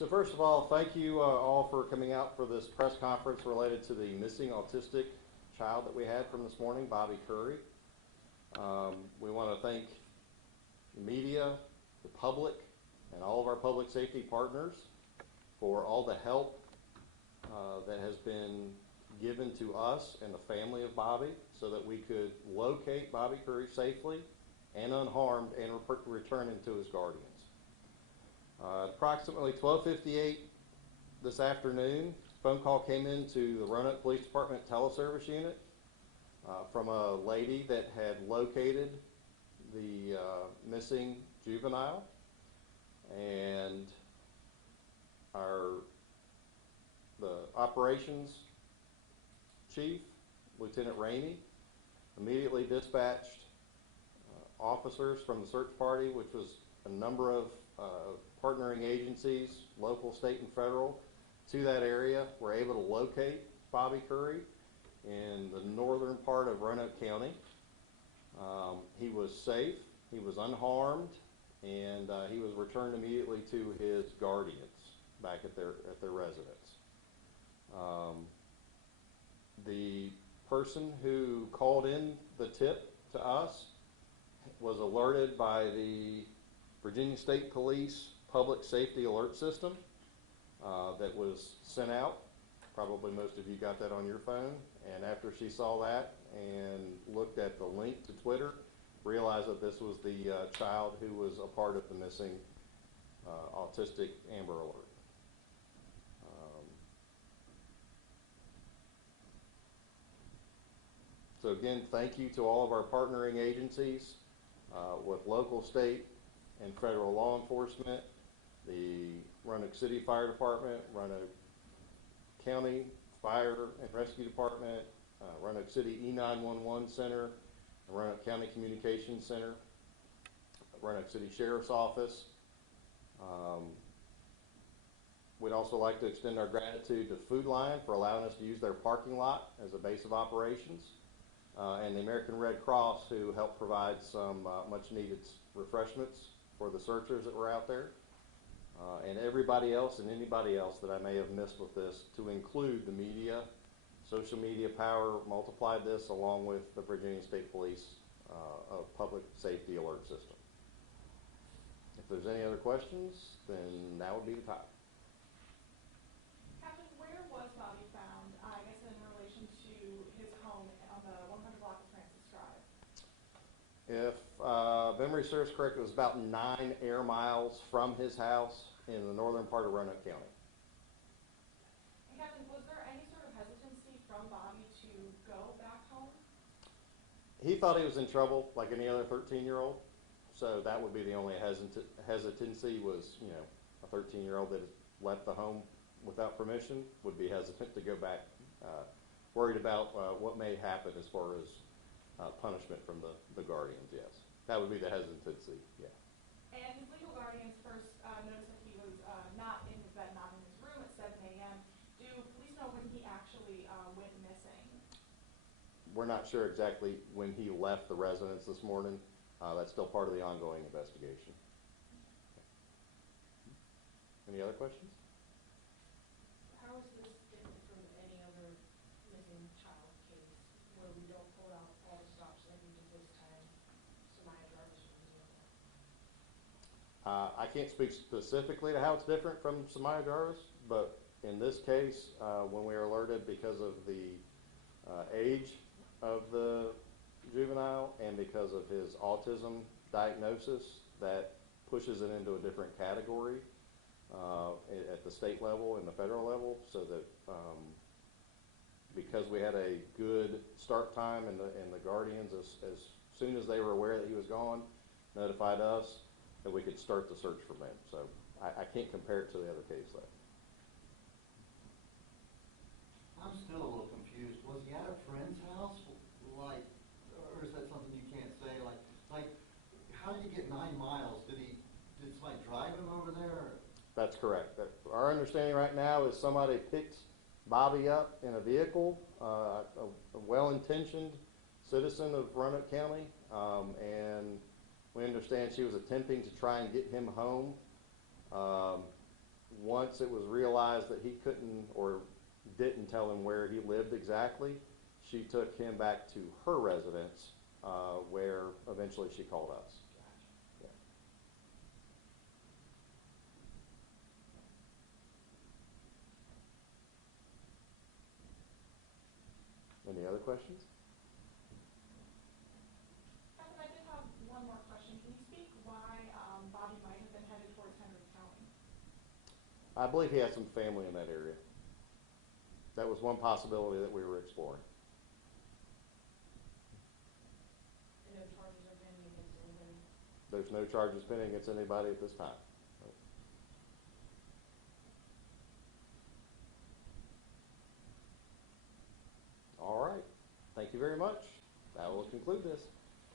So first of all, thank you all for coming out for this press conference related to the missing autistic child that we had from this morning, Bobby Curry. We want to thank the media, the public, and all of our public safety partners for all the help that has been given to us and the family of Bobby so that we could locate Bobby Curry safely and unharmed and return him to his guardians. Approximately 12:58 this afternoon, a phone call came into the Roanoke Police Department teleservice unit from a lady that had located the missing juvenile, and the operations chief, Lieutenant Rainey, immediately dispatched officers from the search party, which was a number of partnering agencies, local, state, and federal, to that area. Were able to locate Bobby Curry in the northern part of Roanoke County. He was safe, he was unharmed, and he was returned immediately to his guardians back at their residence. The person who called in the tip to us was alerted by the Virginia State Police Public Safety Alert System that was sent out. Probably most of you got that on your phone. And after she saw that and looked at the link to Twitter, realized that this was the child who was a part of the missing autistic Amber Alert. So again, thank you to all of our partnering agencies with local, state, and federal law enforcement, the Roanoke City Fire Department, Roanoke County Fire and Rescue Department, Roanoke City E911 Center, Roanoke County Communications Center, Roanoke City Sheriff's Office. We'd also like to extend our gratitude to Food Lion for allowing us to use their parking lot as a base of operations, and the American Red Cross, who helped provide some much needed refreshments for the searchers that were out there, and everybody else and anybody else that I may have missed with this, to include the media. Social media power multiplied this, along with the Virginia State Police Public Safety Alert System. If there's any other questions, then now would be the time. Captain, where was Bobby found, I guess in relation to his home on the 100 block of Francis Drive? If memory serves correct, it was about 9 air miles from his house in the northern part of Roanoke County. And Captain, was there any sort of hesitancy from Bobby to go back home? He thought he was in trouble like any other 13-year-old, so that would be the only hesitancy was, you know, a 13-year-old that left the home without permission would be hesitant to go back, worried about what may happen as far as punishment from the guardians, yes. That would be the hesitancy, yeah. And his legal guardians first noticed that he was not in his bed, not in his room at 7 a.m. Do police know when he actually went missing? We're not sure exactly when he left the residence this morning. That's still part of the ongoing investigation. Any other questions? How is this different from any other missing child case where we don't pull out all the stops like we did this time? Samaya Jarvis from New York. I can't speak specifically to how it's different from Samaya Jarvis, but in this case, when we were alerted because of the age of the juvenile and because of his autism diagnosis, that pushes it into a different category at the state level and the federal level, so that because we had a good start time and the guardians, as soon as they were aware that he was gone, notified us, that we could start the search for him. So I can't compare it to the other case though. I'm still a little confused. Was he at a friend's house, like, or is that something you can't say? Like, how did he get 9 miles? Did somebody drive him over there? That's correct. Our understanding right now is somebody picked Bobby up in a vehicle, a well-intentioned citizen of Roanoke County, and we understand she was attempting to try and get him home. once it was realized that he couldn't or didn't tell him where he lived exactly, she took him back to her residence, where eventually she called us. Any other questions? Captain, I did have one more question. Can you speak why Bobby might have been headed towards Henry County? I believe he has some family in that area. That was one possibility that we were exploring. And no charges are pending against anybody. There's no charges pending against anybody at this time. All right. Thank you very much. That will conclude this.